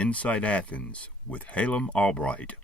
Inside Athens with Halem Albright.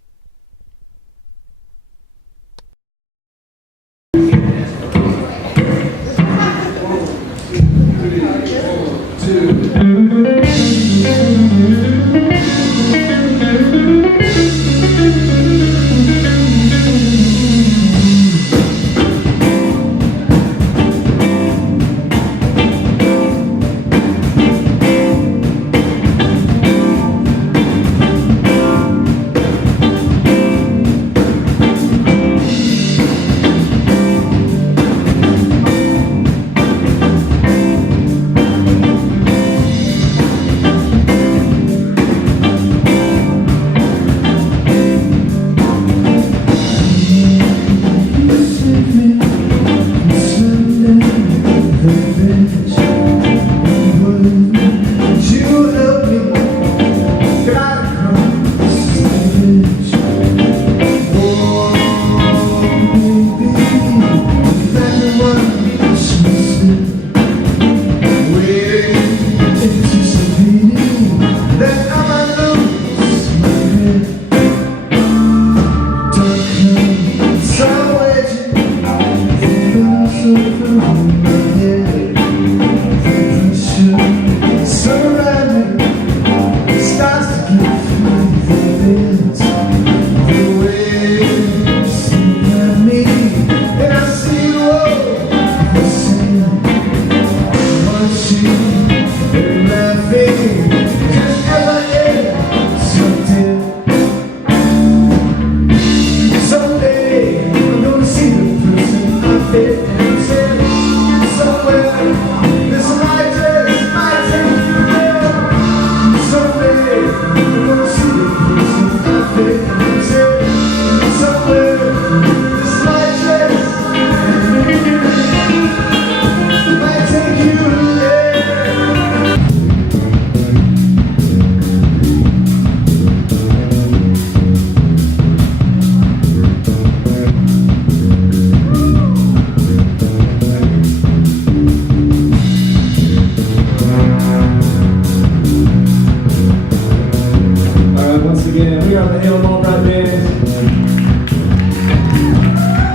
Again, we are the Halem Albright Band.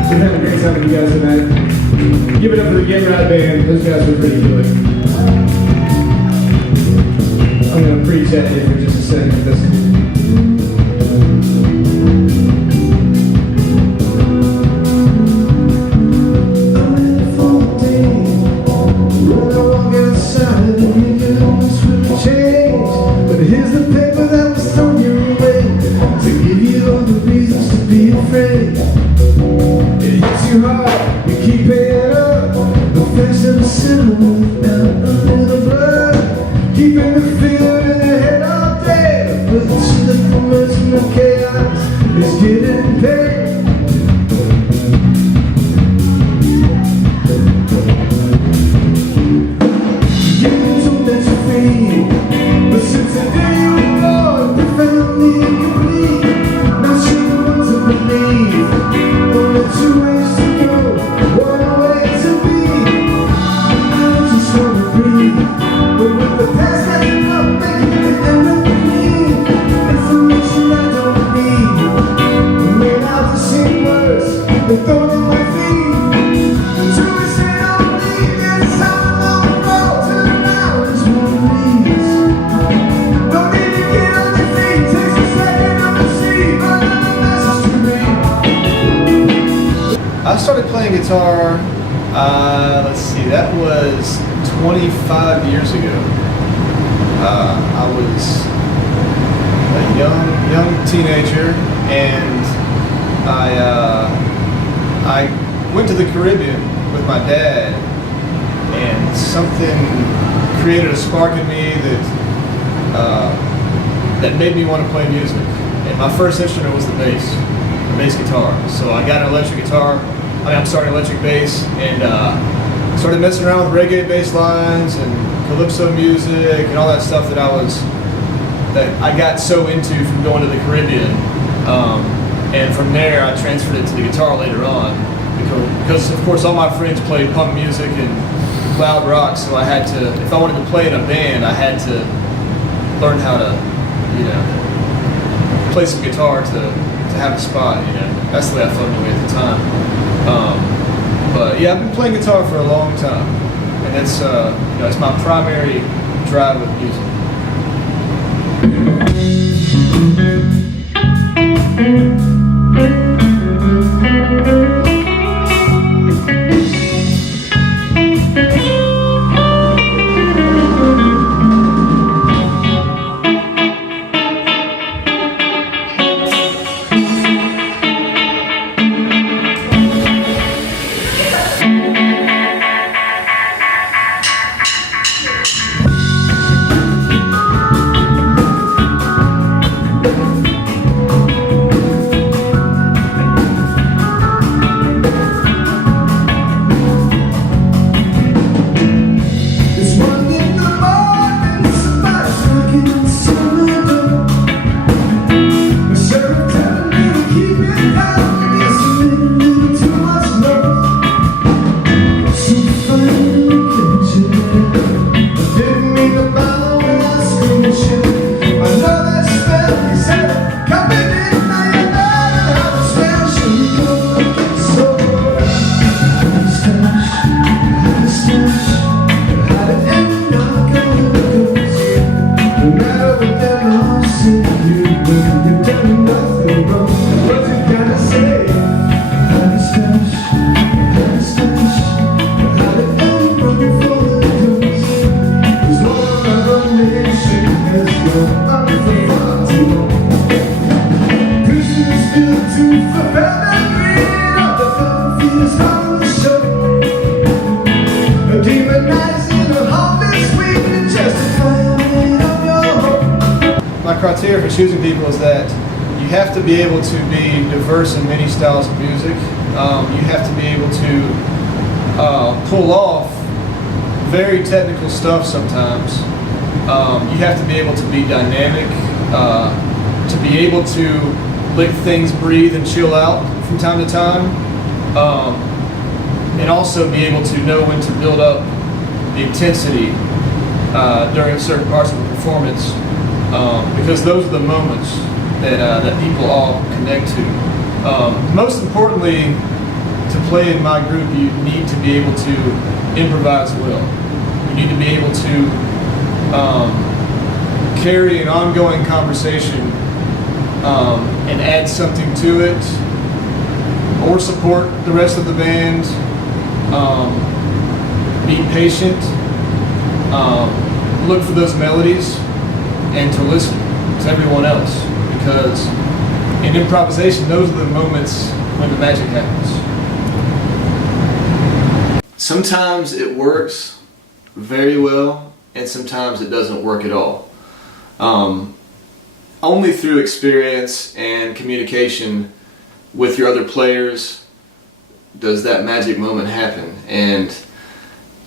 We're having a great time with you guys tonight. Give it up for the Get Right Band. Those guys were pretty good. I'm going to preach at you for just a second with this. Here's the paper that was thrown your way to give you all the reasons to be afraid. It hits you hard, you keep it up. The face of the cinema down under the blood, keeping the fear in your head all day. But the slip from words in the chaos is getting paid. You're told that you're free, but since the day you were born, you found me incomplete. Not sure what to believe. Only two ways to go, one way to be. I just wanna breathe, but with the past hanging up, making it end up with me. Information I don't need, made out to seem worse than thrown in my feet. Two ways I don't need, get inside a long road, turn around, it's one of these. Don't need to get on your feet, takes a second to receive another message to read. I started playing guitar, let's see, that was 25 years ago. I was a young teenager, and I went to the Caribbean with my dad, and something created a spark in me that made me want to play music. And my first instrument was the bass guitar. So I got an electric guitar. I'm sorry, electric bass, and started messing around with reggae bass lines and calypso music and all that stuff that I got so into from going to the Caribbean. And from there, I transferred it to the guitar later on because of course, all my friends played punk music and loud rock. So I had to, if I wanted to play in a band, I had to learn how to, you know, play some guitar to have a spot, you know. That's the way I felt anyway at the time. But yeah, I've been playing guitar for a long time, and it's you know, it's my primary drive with music. My criteria for choosing people is that you have to be able to be diverse in many styles of music. You have to be able to pull off very technical stuff sometimes. You have to be able to be dynamic, to be able to let things breathe and chill out from time to time, and also be able to know when to build up the intensity during certain parts of the performance, because those are the moments that people all connect to. Most importantly, to play in my group, you need to be able to improvise well. You need to be able to carry an ongoing conversation and add something to it, or support the rest of the band. Be patient, look for those melodies, and to listen to everyone else, because in improvisation, those are the moments when the magic happens. Sometimes it works very well, and sometimes it doesn't work at all. Only through experience and communication with your other players does that magic moment happen. And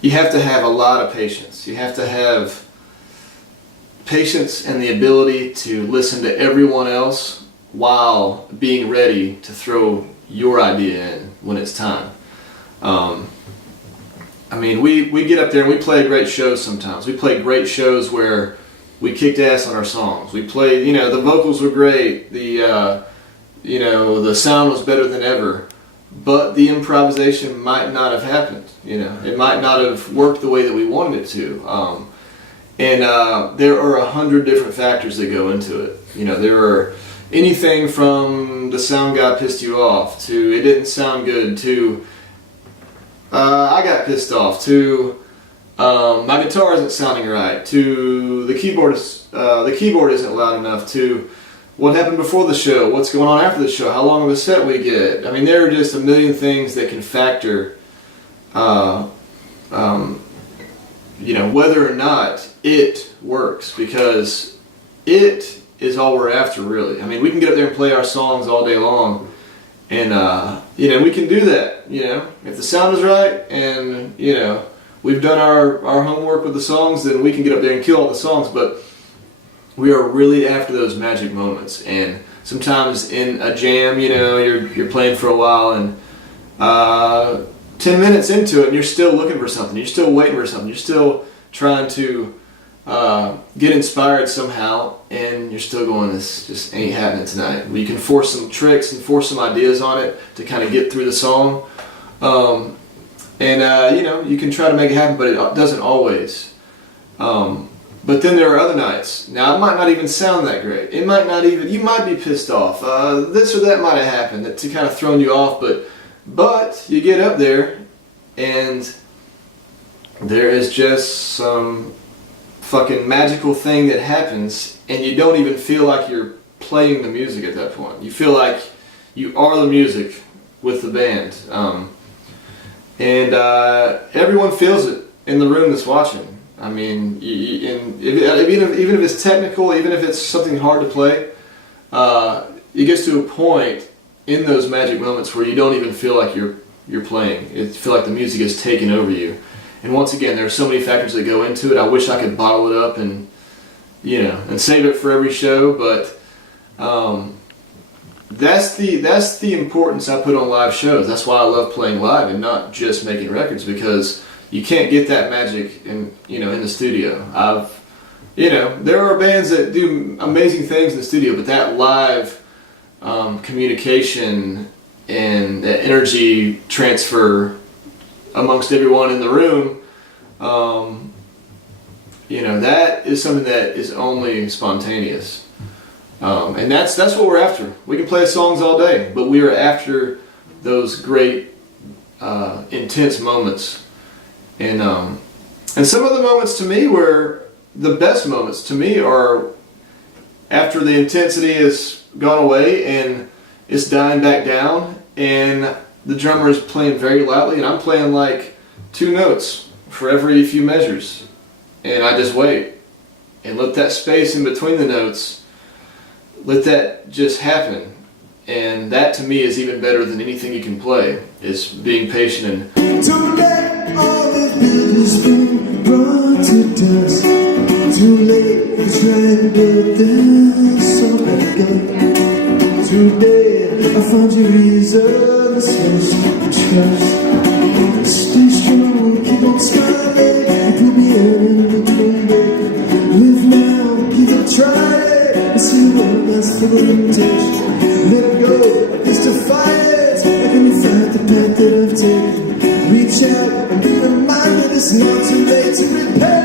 you have to have a lot of patience. You have to have patience and the ability to listen to everyone else while being ready to throw your idea in when it's time. I mean, we get up there and we play great shows sometimes. We play great shows where we kicked ass on our songs. We played, you know, the vocals were great, the you know, the sound was better than ever, but the improvisation might not have happened. You know, it might not have worked the way that we wanted it to. And there are 100 different factors that go into it. You know, there are anything from the sound guy pissed you off, to it didn't sound good, to I got pissed off, to my guitar isn't sounding right, to the keyboard isn't loud enough, to what happened before the show, what's going on after the show, how long of a set we get. I mean, there are just a million things that can factor, you know, whether or not it works, because it is all we're after, really. I mean, we can get up there and play our songs all day long, and you know, we can do that. You know, if the sound is right, and you know, we've done our homework with the songs, then we can get up there and kill all the songs. But we are really after those magic moments. And sometimes in a jam, you know, you're playing for a while, and 10 minutes into it, and you're still looking for something. You're still waiting for something. You're still trying to get inspired somehow, and you're still going, this just ain't happening tonight. You can force some tricks and force some ideas on it to kind of get through the song. You can try to make it happen, but it doesn't always. But then there are other nights. Now, it might not even sound that great. It might not even, you might be pissed off. This or that might have happened to kind of thrown you off, but you get up there and there is just some fucking magical thing that happens, and you don't even feel like you're playing the music at that point. You feel like you are the music with the band. Everyone feels it in the room that's watching. I mean, even if it's technical, even if it's something hard to play, it gets to a point in those magic moments where you don't even feel like you're playing. You feel like the music is taking over you. And once again, there are so many factors that go into it. I wish I could bottle it up and save it for every show, but that's the importance I put on live shows. That's why I love playing live and not just making records, because you can't get that magic in the studio. There are bands that do amazing things in the studio, but that live communication and that energy transfer amongst everyone in the room, that is something that is only spontaneous. And that's what we're after. We can play songs all day, but we are after those great, intense moments. And some of the moments to me the best moments to me are after the intensity has gone away and it's dying back down, and the drummer is playing very loudly, and I'm playing like 2 notes for every few measures, and I just wait and let that space in between the notes, let that just happen. And that to me is even better than anything you can play, is being patient and Too late, all the buildings been brought to dust. Too late, to try and build this all I got. Today, I found your reasons to trust. Stay strong, keep on smiling. Put me in the dream. Live now, keep on trying. See what that's for limitation. Let go, it's to fight. How can you find the path that I've taken? Reach out and be reminded it's not too late to repair.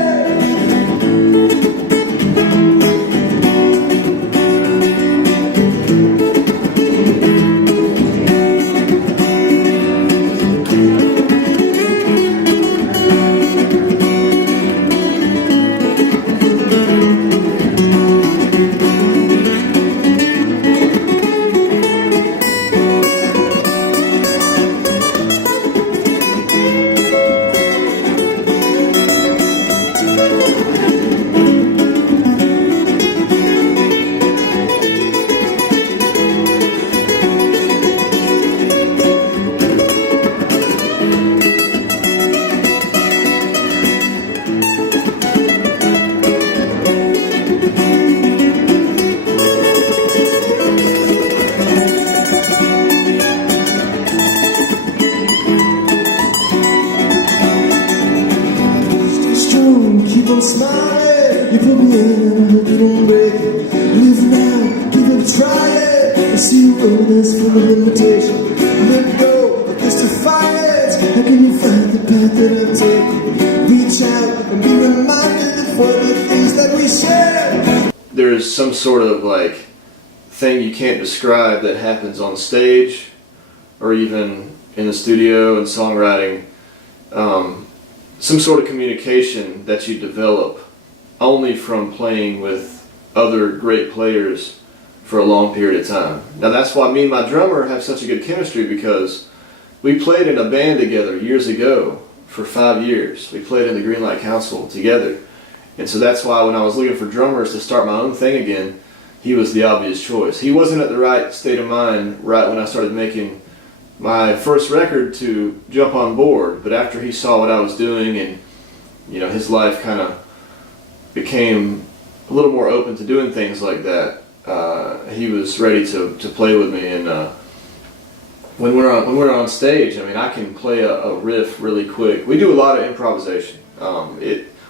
Keep on smiling, you put me in, I hope you don't break it. Live now, keep on trying. I see wilderness full of limitation. Let go of this defiance. How can you find the path that I've taken? Reach out and be reminded of what the things that we share. There's some sort of like thing you can't describe that happens on stage or even in the studio and songwriting. Some sort of communication that you develop only from playing with other great players for a long period of time. Now that's why me and my drummer have such a good chemistry, because we played in a band together years ago for 5 years. We played in the Greenlight Council together. And so that's why when I was looking for drummers to start my own thing again, he was the obvious choice. He wasn't at the right state of mind right when I started making my first record to jump on board, but after he saw what I was doing and his life kind of became a little more open to doing things like that, he was ready to play with me. And when we're on stage, I mean, I can play a riff really quick. We do a lot of improvisation.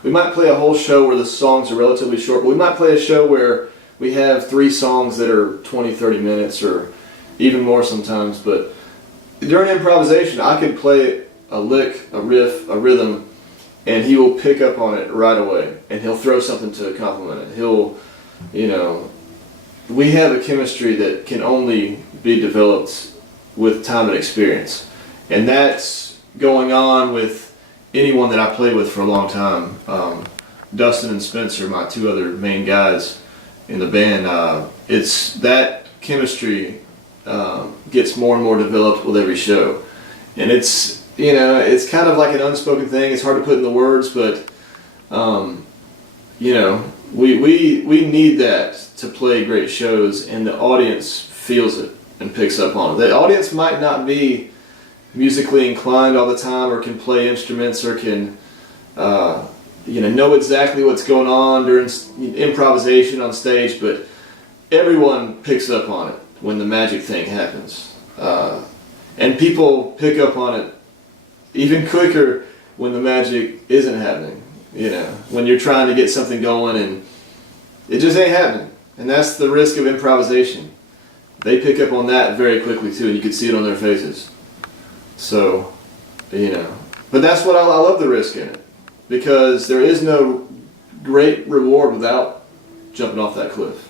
we might play a whole show where the songs are relatively short, but we might play a show where we have 3 songs that are 20, 30 minutes or even more sometimes. But during improvisation, I could play a lick, a riff, a rhythm, and he will pick up on it right away, and he'll throw something to complement it. He'll, you know, we have a chemistry that can only be developed with time and experience. And that's going on with anyone that I played with for a long time. Dustin and Spencer, my 2 other main guys in the band, it's that chemistry gets more and more developed with every show. And it's, you know, it's kind of like an unspoken thing. It's hard to put in the words, but, you know, we need that to play great shows, and the audience feels it and picks up on it. The audience might not be musically inclined all the time, or can play instruments, or can you know exactly what's going on during improvisation on stage, but everyone picks up on it when the magic thing happens, and people pick up on it even quicker when the magic isn't happening. You know, when you're trying to get something going and it just ain't happening, and that's the risk of improvisation. They pick up on that very quickly too, and you can see it on their faces. So, you know, but that's what I love, the risk in it, because there is no great reward without jumping off that cliff.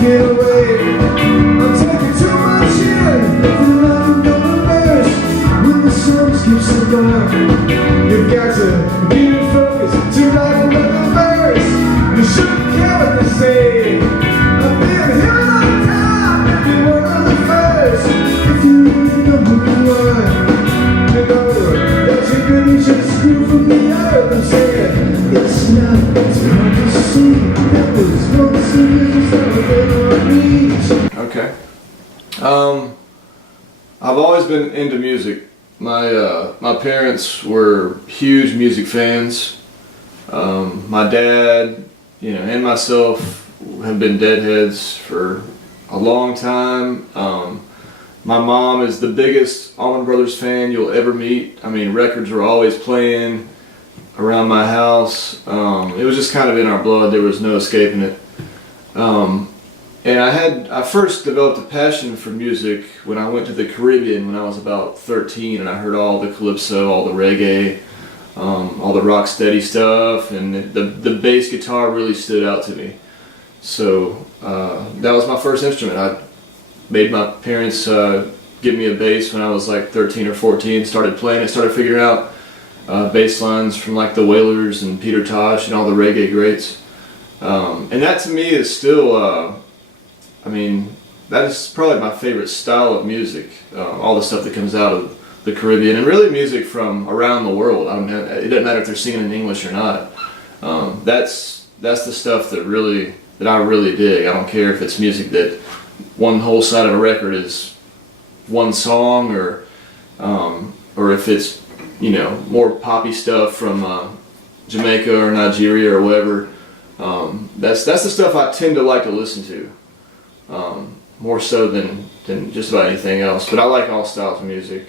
Get away, I'm taking too much in. Nothing like another verse. When the sun keeps so dark, you've got to be in focus to write another verse. You shouldn't care what they say. I've been here a long time, every one of the first. If you really know who you are, you know that you're gonna just screw from the earth. I'm saying it's not too hard to see. That was once a vision, so Okay. I've always been into music. My parents were huge music fans. My dad, you know, and myself have been Deadheads for a long time. My mom is the biggest Allman Brothers fan you'll ever meet. I mean, records were always playing around my house. It was just kind of in our blood. There was no escaping it. And I first developed a passion for music when I went to the Caribbean when I was about 13, and I heard all the calypso, all the reggae, all the rock steady stuff, and the bass guitar really stood out to me. So that was my first instrument. I made my parents give me a bass when I was like 13 or 14, started playing it, started figuring out bass lines from like the Wailers and Peter Tosh and all the reggae greats. And that to me is still, I mean, that is probably my favorite style of music, all the stuff that comes out of the Caribbean, and really music from around the world. I mean, it doesn't matter if they're singing in English or not. That's the stuff that I really dig. I don't care if it's music that one whole side of a record is one song, or if it's, you know, more poppy stuff from Jamaica or Nigeria or whatever. That's the stuff I tend to like to listen to, more so than just about anything else. But I like all styles of music.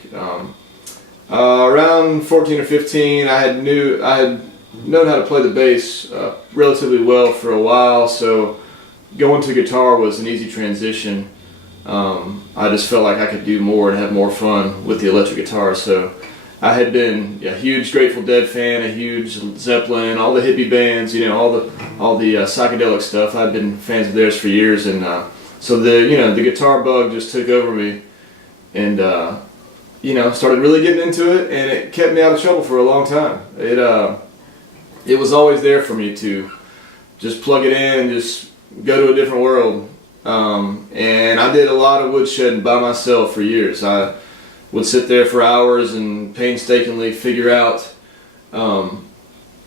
Around 14 or 15, I had known how to play the bass relatively well for a while, so going to guitar was an easy transition. I just felt like I could do more and have more fun with the electric guitar. So I had been a huge Grateful Dead fan, a huge Zeppelin, all the hippie bands, all the psychedelic stuff. I'd been fans of theirs for years, and so the guitar bug just took over me, and started really getting into it, and it kept me out of trouble for a long time. It was always there for me to just plug it in, just go to a different world. And I did a lot of woodshedding by myself for years. I would sit there for hours and painstakingly figure out,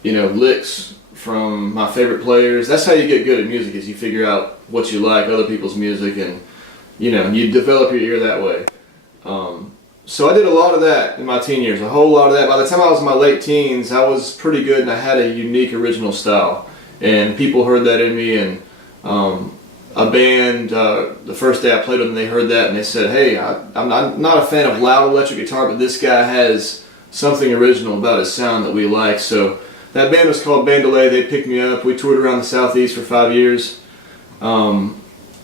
licks from my favorite players. That's how you get good at music, is you figure out what you like, other people's music, and you develop your ear that way. So I did a lot of that in my teen years, a whole lot of that. By the time I was in my late teens, I was pretty good, and I had a unique original style. And people heard that in me, and a band, the first day I played with them, they heard that and they said, "Hey, I'm not a fan of loud electric guitar, but this guy has something original about his sound that we like." So that band was called Bandolay. They picked me up. We toured around the Southeast for 5 years. And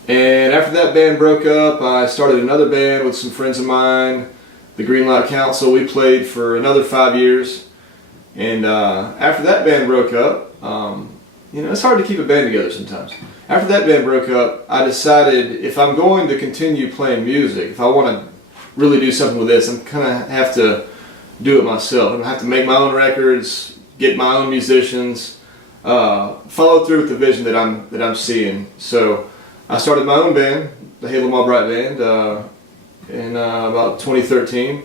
after that band broke up, I started another band with some friends of mine, the Greenlight Council. We played for another 5 years. And after that band broke up, it's hard to keep a band together sometimes. After that band broke up, I decided if I'm going to continue playing music, if I want to really do something with this, I'm kind of have to do it myself. I'm going to have to make my own records, get my own musicians, follow through with the vision that I'm seeing. So I started my own band, the Halem Albright Band, in about 2013,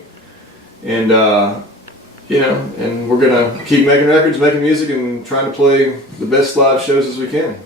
and and we're gonna keep making records, making music, and trying to play the best live shows as we can.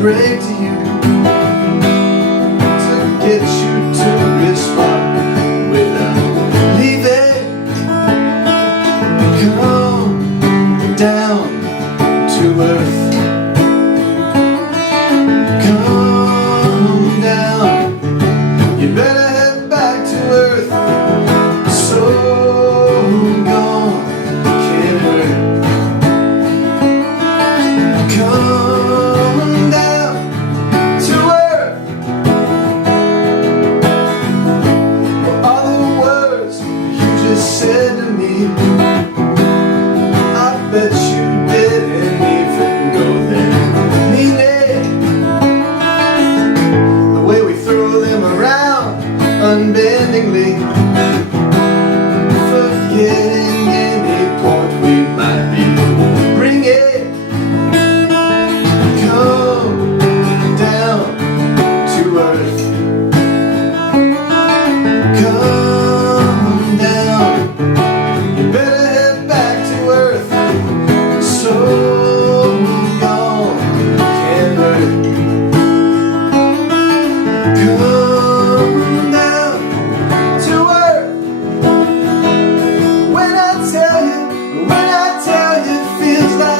Break to you to get you to respond without leaving. Come down to earth. Come down. You better head back to earth. So gone can't hurt. Come down. Said to me, I bet you didn't even go there. Meaning, the way we throw them around unbendingly, forgetting any point we might be. Bring it, come down to earth. Come down. When I tell you, it feels like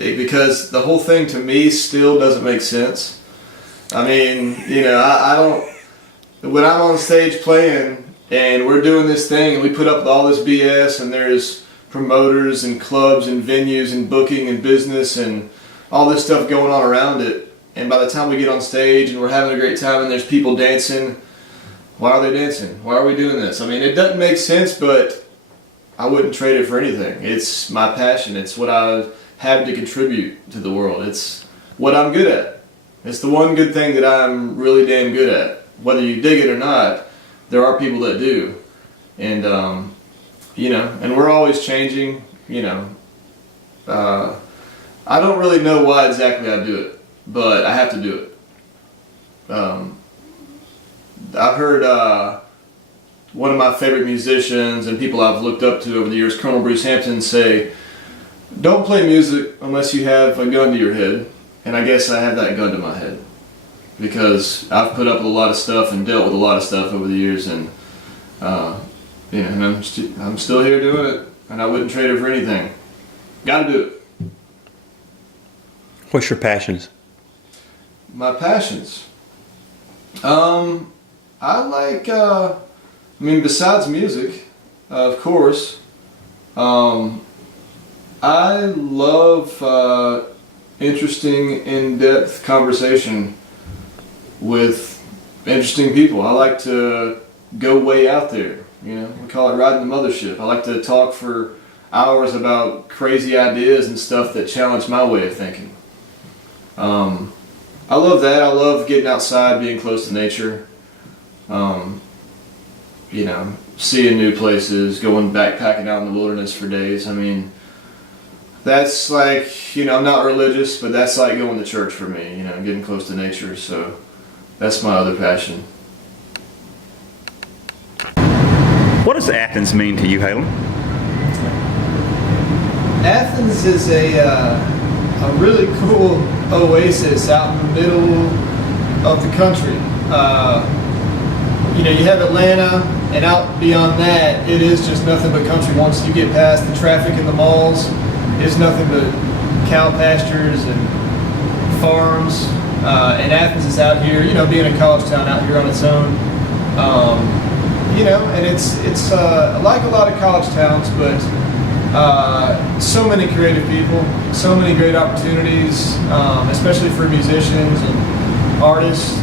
because the whole thing to me still doesn't make sense. I mean, I don't. When I'm on stage playing and we're doing this thing and we put up with all this BS and there's promoters and clubs and venues and booking and business and all this stuff going on around it, and by the time we get on stage and we're having a great time and there's people dancing, why are they dancing? Why are we doing this? I mean, it doesn't make sense, but I wouldn't trade it for anything. It's my passion. It's what I have to contribute to the world. It's what I'm good at. It's the one good thing that I'm really damn good at. Whether you dig it or not, there are people that do. And, and we're always changing, I don't really know why exactly I do it, but I have to do it. I've heard one of my favorite musicians and people I've looked up to over the years, Colonel Bruce Hampton, say, don't play music unless you have a gun to your head. And I guess I have that gun to my head, because I've put up with a lot of stuff and dealt with a lot of stuff over the years, and and I'm still here doing it, and I wouldn't trade it for anything. Got to do it. What's your passions? My passions. I like. Besides music, of course. I love interesting, in-depth conversation with interesting people. I like to go way out there. We call it riding the mothership. I like to talk for hours about crazy ideas and stuff that challenge my way of thinking. I love that. I love getting outside, being close to nature. Seeing new places, going backpacking out in the wilderness for days. I mean, that's like, I'm not religious, but that's like going to church for me, getting close to nature. So that's my other passion. What does Athens mean to you, Halem? Athens is a really cool oasis out in the middle of the country. You have Atlanta, and out beyond that, it is just nothing but country. Once you get past the traffic in the malls, it's nothing but cow pastures and farms. And Athens is out here, being a college town out here on its own. And it's like a lot of college towns, but so many creative people, so many great opportunities, especially for musicians and artists.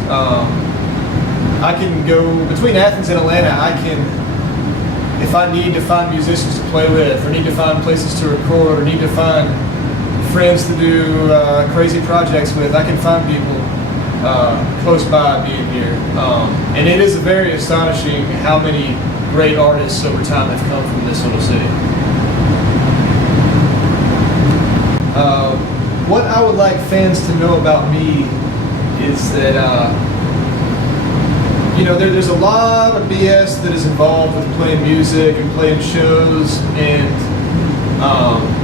I can go between Athens and Atlanta. If I need to find musicians to play with, or need to find places to record, or need to find friends to do crazy projects with, I can find people close by being here. And it is very astonishing how many great artists over time have come from this little city. What I would like fans to know about me is that there's a lot of BS that is involved with playing music and playing shows, and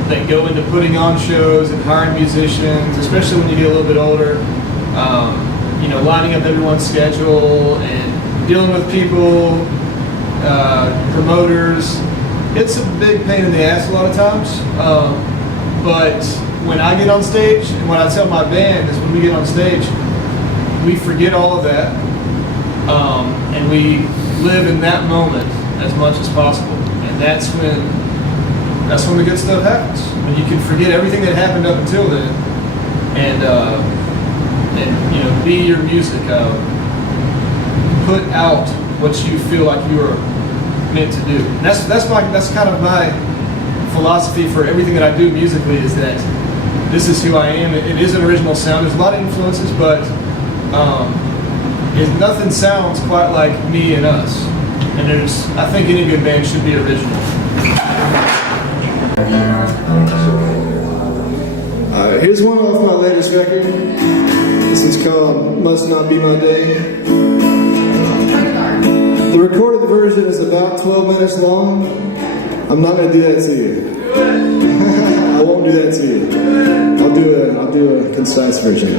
that go into putting on shows and hiring musicians, especially when you get a little bit older. Lining up everyone's schedule and dealing with people, promoters. It's a big pain in the ass a lot of times. But when I get on stage, and what I tell my band is, when we get on stage, we forget all of that. And we live in that moment as much as possible, and that's when the good stuff happens. When you can forget everything that happened up until then, and be your music. Put out what you feel like you are meant to do. And that's kind of my philosophy for everything that I do musically, is that this is who I am. It is an original sound. There's a lot of influences, but nothing sounds quite like me and us. And I think any good band should be original. Here's one off my latest record. This is called Must Not Be My Day. The recorded version is about 12 minutes long. I'm not going to do that to you. I won't do that to you. I'll do a concise version.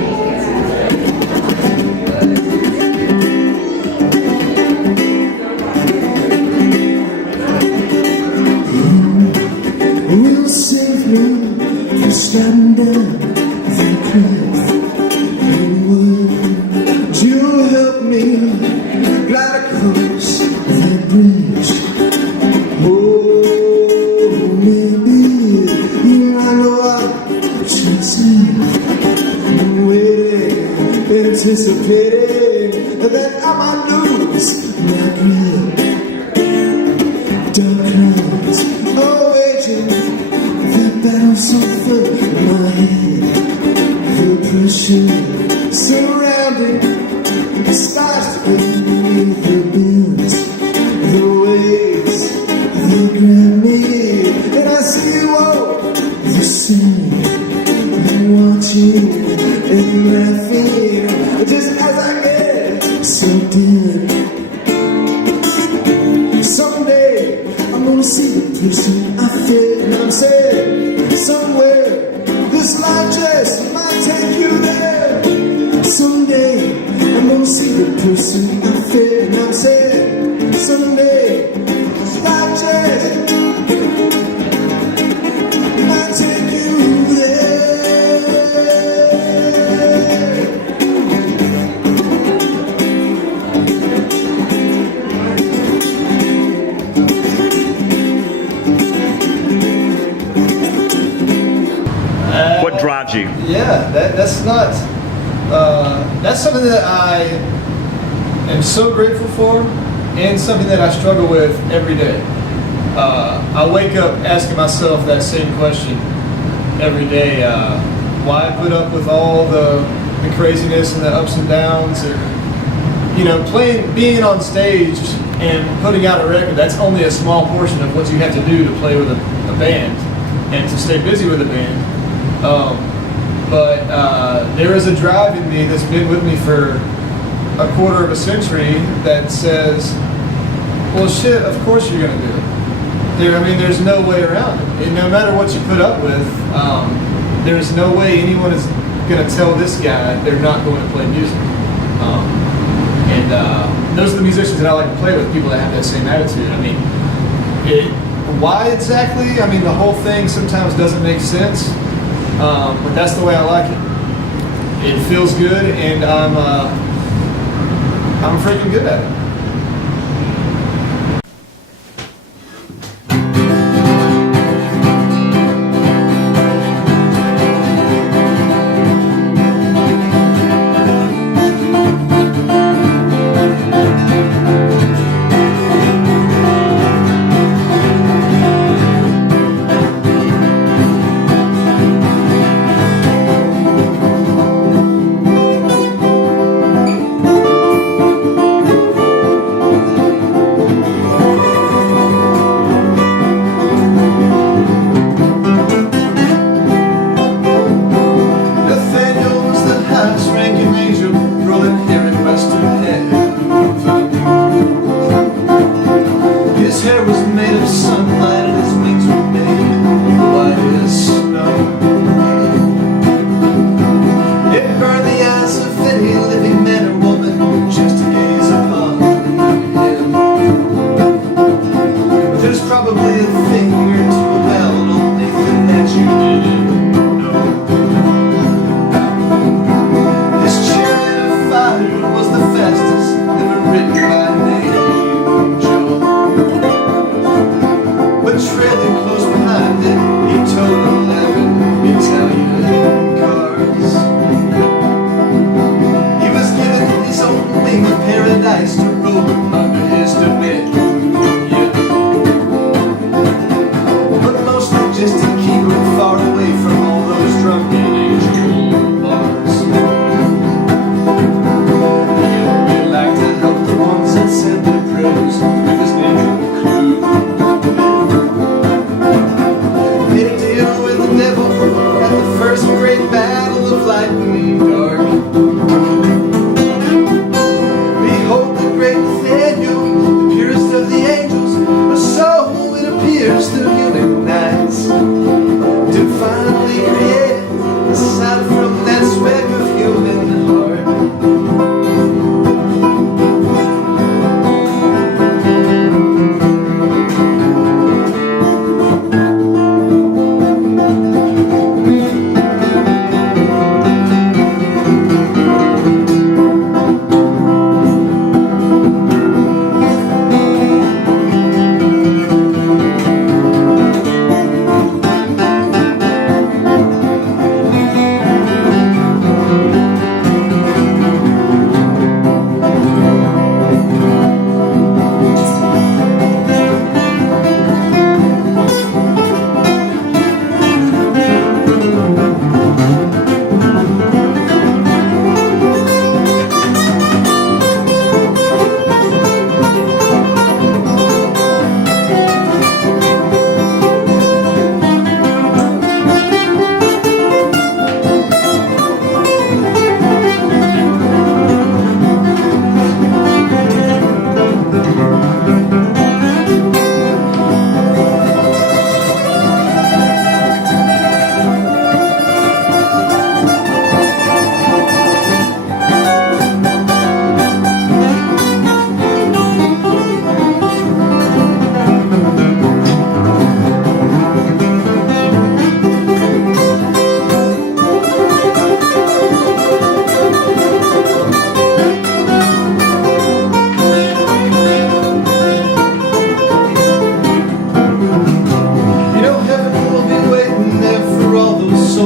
Will save me from sliding down that cliff. Would you help me glide across that bridge? Oh, maybe you might know what you said. I'm waiting, anticipating that I might lose my grip. Dark clouds, oh, aging, the battle's over my head. The pressure surrounding the stars beneath the bends, the waves they grab me, and I see what you see. I'm watching and laughing just as I get sucked in. Someday I'm gonna see the person I fear, and I'm saying somewhere this life just might take you there. Someday I'm gonna see the person I fear, and I'm saying someday this life just might take you there. What drives you? Yeah, that's something that I am so grateful for, and something that I struggle with every day. I wake up asking myself that same question every day. Why put up with all the craziness and the ups and downs? And, you know, being on stage and putting out a record, that's only a small portion of what you have to do to play with a band and to stay busy with a band. But there is a drive in me that's been with me for a quarter of a century that says, well, shit, of course you're going to do it. There's no way around it. And no matter what you put up with, there's no way anyone is going to tell this guy they're not going to play music. And those are the musicians that I like to play with, people that have that same attitude. Why exactly? The whole thing sometimes doesn't make sense. But that's the way I like it. It feels good, and I'm freaking good at it.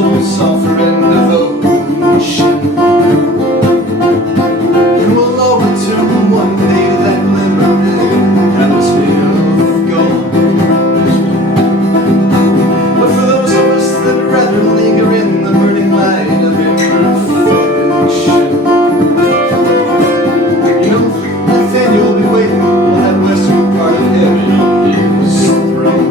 always offering devotion. And we'll all return one day to that glimmering atmosphere of gold. But for those of us that rather linger in the burning light of imperfection, you know, Nathaniel will be waiting on that western part of heaven on his throne.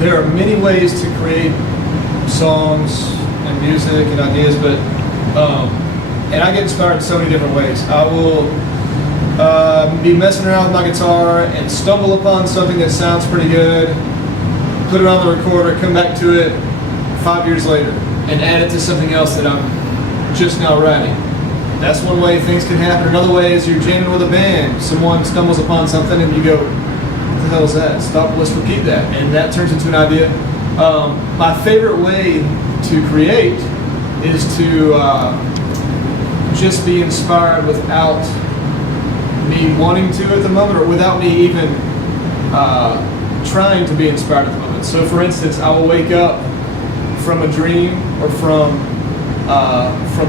There are many ways to create songs and music and ideas, but and I get inspired in so many different ways. I will be messing around with my guitar and stumble upon something that sounds pretty good, put it on the recorder, come back to it 5 years later, and add it to something else that I'm just now writing. That's one way things can happen. Another way is you're jamming with a band. Someone stumbles upon something and you go, what the hell is that? Stop, let's repeat that. And that turns into an idea. My favorite way to create is to just be inspired without me wanting to at the moment, or without me even trying to be inspired at the moment. So for instance, I will wake up from a dream or from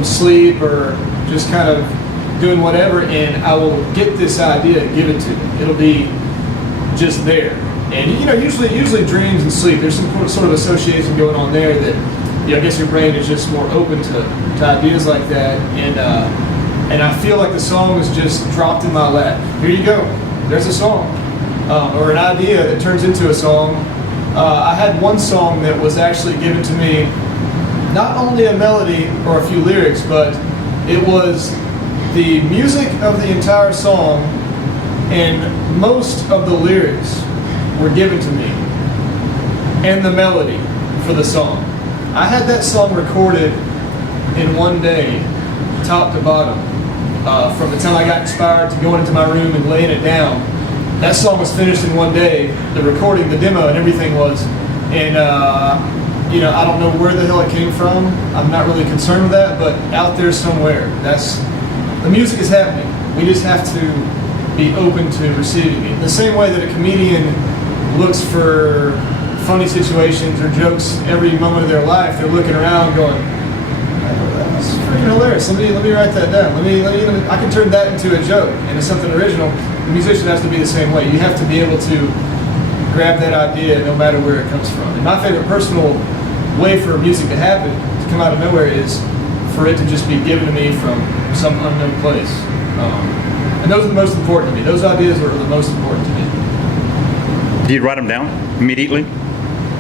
sleep, or just kind of doing whatever, and I will get this idea given to me. It'll be just there. And you know, usually dreams and sleep, there's some sort of association going on there that, I guess your brain is just more open to ideas like that. And I feel like the song is just dropped in my lap. Here you go. There's a song. Or an idea that turns into a song. I had one song that was actually given to me, not only a melody or a few lyrics, but it was the music of the entire song, and most of the lyrics were given to me, and the melody for the song. I had that song recorded in one day, top to bottom, from the time I got inspired to going into my room and laying it down. That song was finished in one day, the recording, the demo, and everything was. And I don't know where the hell it came from. I'm not really concerned with that, but out there somewhere, the music is happening. We just have to be open to receiving it. The same way that a comedian looks for funny situations or jokes every moment of their life, they're looking around going, that's freaking hilarious. Let me write that down. I can turn that into a joke and it's something original. The musician has to be the same way. You have to be able to grab that idea no matter where it comes from. And my favorite personal way for music to happen, to come out of nowhere, is for it to just be given to me from some unknown place. And those are the most important to me. Those ideas are the most important to me. Do you write them down immediately?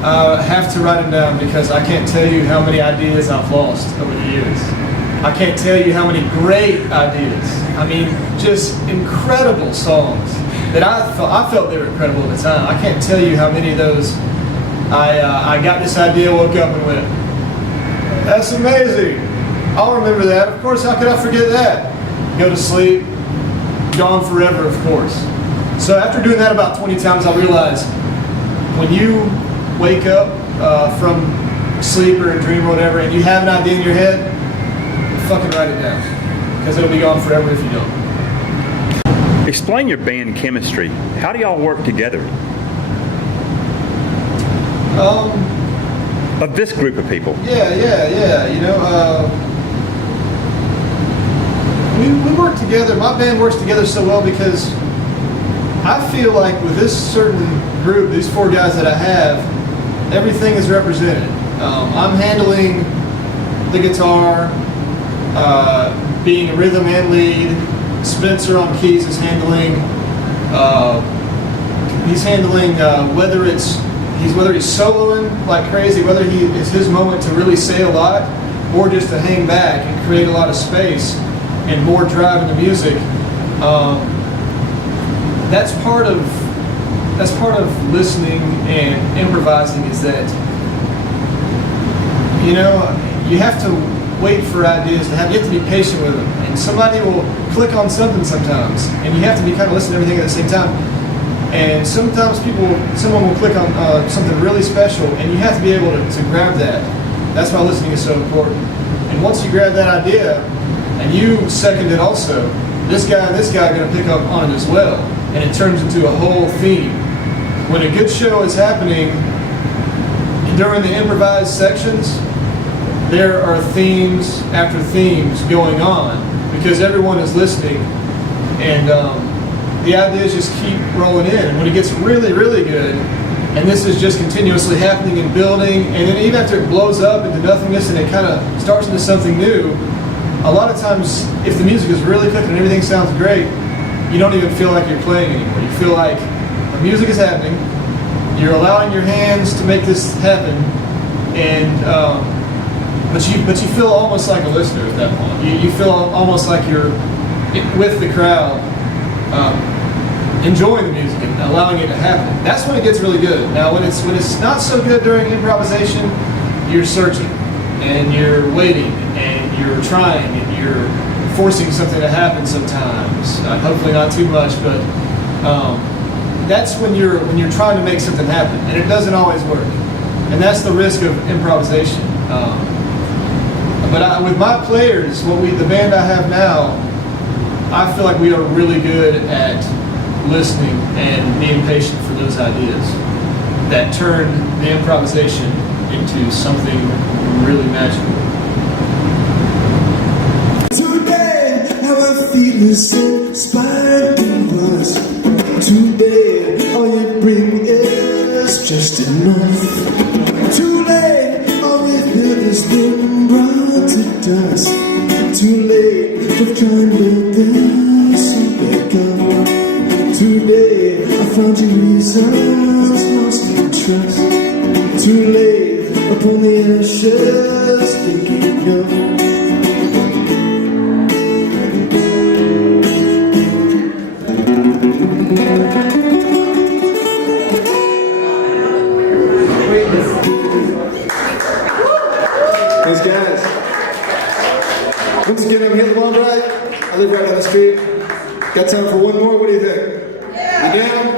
I have to write them down because I can't tell you how many ideas I've lost over the years. I can't tell you how many great ideas. I mean, just incredible songs that I felt they were incredible at the time. I can't tell you how many of those I got this idea, woke up and went, that's amazing. I'll remember that. Of course, how could I forget that? Go to sleep, gone forever, of course. So after doing that about 20 times, I realized when you wake up from sleep or a dream or whatever, and you have an idea in your head, fucking write it down, because it'll be gone forever if you don't. Explain your band chemistry. How do y'all work together? Of this group of people. Yeah. We work together. My band works together so well because I feel like with this certain group, these four guys that I have, everything is represented. I'm handling the guitar, being a rhythm and lead. Spencer on keys is handling. He's handling whether it's whether he's soloing like crazy, whether it's his moment to really say a lot, or just to hang back and create a lot of space and more drive in the music. That's part of listening and improvising, is that, you know, you have to wait for ideas to happen. You have to be patient with them, and somebody will click on something sometimes, and you have to be kind of listening to everything at the same time. And sometimes someone will click on something really special, and you have to be able to grab that. That's why listening is so important. And once you grab that idea, and you second it also, this guy are going to pick up on it as well, and it turns into a whole theme. When a good show is happening, during the improvised sections, there are themes after themes going on, because everyone is listening, and the ideas just keep rolling in. And when it gets really, really good, and this is just continuously happening and building, and then even after it blows up into nothingness and it kind of starts into something new, a lot of times, if the music is really clicking and everything sounds great, you don't even feel like you're playing anymore. You feel like the music is happening, you're allowing your hands to make this happen, and but you feel almost like a listener at that point. You feel almost like you're with the crowd, enjoying the music and allowing it to happen. That's when it gets really good. Now, when it's not so good during improvisation, you're searching and you're waiting and you're trying and you're forcing something to happen sometimes. Hopefully not too much, but that's when you're trying to make something happen, and it doesn't always work. And that's the risk of improvisation. But with my players, the band I have now, I feel like we are really good at listening and being patient for those ideas that turn the improvisation into something really magical. Today, how I feel is so inspired and was. Too bad, all you bring is just enough. Too late, all we've heard has been brought to dust. Too late, we've tried to dance and back up. Today, I found your reasons, lost my trust. Too late, upon the ashes, thinking of. Thanks, guys. Once again, I'm Halem Albright. I live right down the street. Got time for one more? What do you think? You down?